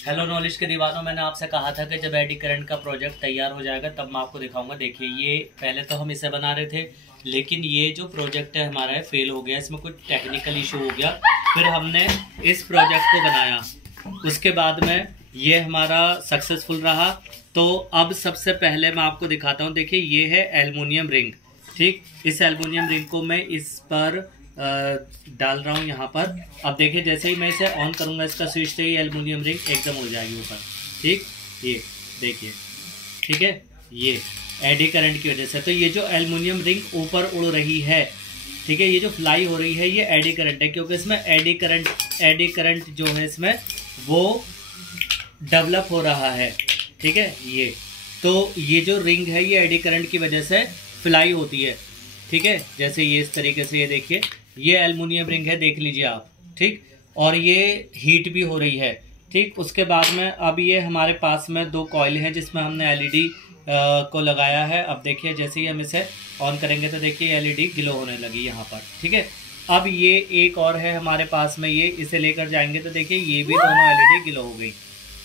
Hello knowledge के दीवानों, मैंने आपसे कहा था कि जब एडी करंट का प्रोजेक्ट तैयार हो जाएगा तब मैं आपको दिखाऊंगा। देखिए, ये पहले तो हम इसे बना रहे थे, लेकिन ये जो प्रोजेक्ट है हमारा फेल हो गया, इसमें कुछ टेक्निकल इशू हो गया। फिर हमने इस प्रोजेक्ट को बनाया, उसके बाद में ये हमारा सक्सेसफुल रहा। तो अब सबसे पहले मैं आपको दिखाता हूँ। देखिए, ये है एल्युमिनियम रिंग। ठीक, इस एल्युमिनियम रिंग को मैं इस पर डाल रहा हूँ यहाँ पर। अब देखिए, जैसे ही मैं इसे ऑन करूँगा इसका स्विच से ही एल्युमिनियम रिंग एकदम हो जाएगी ऊपर। ठीक, ये देखिए, ठीक है, ये एडी करंट की वजह से। तो ये जो एल्युमिनियम रिंग ऊपर उड़ रही है, ठीक है, ये जो फ्लाई हो रही है, ये एडी करंट है, क्योंकि इसमें एडी करंट जो है इसमें वो डेवलप हो रहा है। ठीक है, ये तो ये जो रिंग है ये एडी करंट की वजह से फ्लाई होती है। ठीक है, जैसे ये इस तरीके से, ये देखिए, ये एल्युमिनियम रिंग है, देख लीजिए आप। ठीक, और ये हीट भी हो रही है। ठीक, उसके बाद में अब ये हमारे पास में दो कॉइल हैं जिसमें हमने एलईडी को लगाया है। अब देखिए, जैसे ही हम इसे ऑन करेंगे तो देखिए एलईडी ग्लो होने लगी यहाँ पर। ठीक है, अब ये एक और है हमारे पास में, ये इसे लेकर जाएंगे तो देखिए ये भी दोनों एलईडी ग्लो हो गई।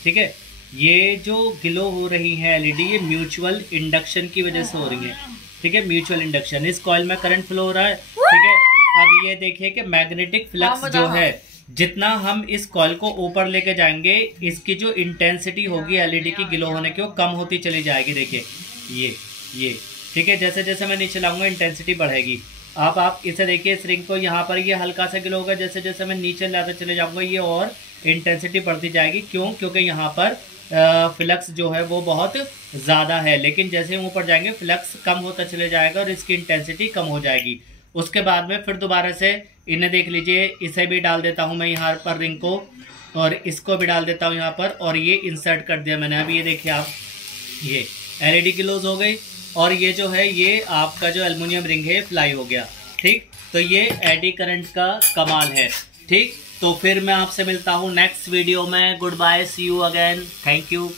ठीक है, ये जो ग्लो हो रही है एलईडी, ये म्यूचुअल इंडक्शन की वजह से हो रही है। ठीक है, म्यूचुअल इंडक्शन, इस कॉइल में करंट फ्लो हो रहा है। ठीक है, अब ये देखिए कि मैग्नेटिक फ्लक्स जो है, जितना हम इस कॉइल को ऊपर लेके जाएंगे, इसकी जो इंटेंसिटी होगी एलईडी की ग्लो होने की, वो कम होती चली जाएगी। देखिए ये ठीक है, जैसे जैसे मैं नीचे लाऊंगा इंटेंसिटी बढ़ेगी। अब आप इसे देखिए, इस रिंग को यहाँ पर ये हल्का सा ग्लो होगा, जैसे जैसे मैं नीचे लाते चले जाऊंगा ये और इंटेंसिटी बढ़ती जाएगी। क्यों? क्योंकि यहाँ पर फ्लक्स जो है वो बहुत ज़्यादा है, लेकिन जैसे हम ऊपर जाएंगे फ्लक्स कम होता चले जाएगा और इसकी इंटेंसिटी कम हो जाएगी। उसके बाद में फिर दोबारा से इन्हें देख लीजिए, इसे भी डाल देता हूँ मैं यहाँ पर रिंग को, और इसको भी डाल देता हूँ यहाँ पर, और ये इंसर्ट कर दिया मैंने। अभी ये देखिए आप, ये एलईडी क्लोज हो गई और ये जो है ये आपका जो एल्युमिनियम रिंग है फ्लाई हो गया। ठीक, तो ये एडी करंट का कमाल है। ठीक, तो फिर मैं आपसे मिलता हूँ नेक्स्ट वीडियो में। Good bye, see you again, thank you.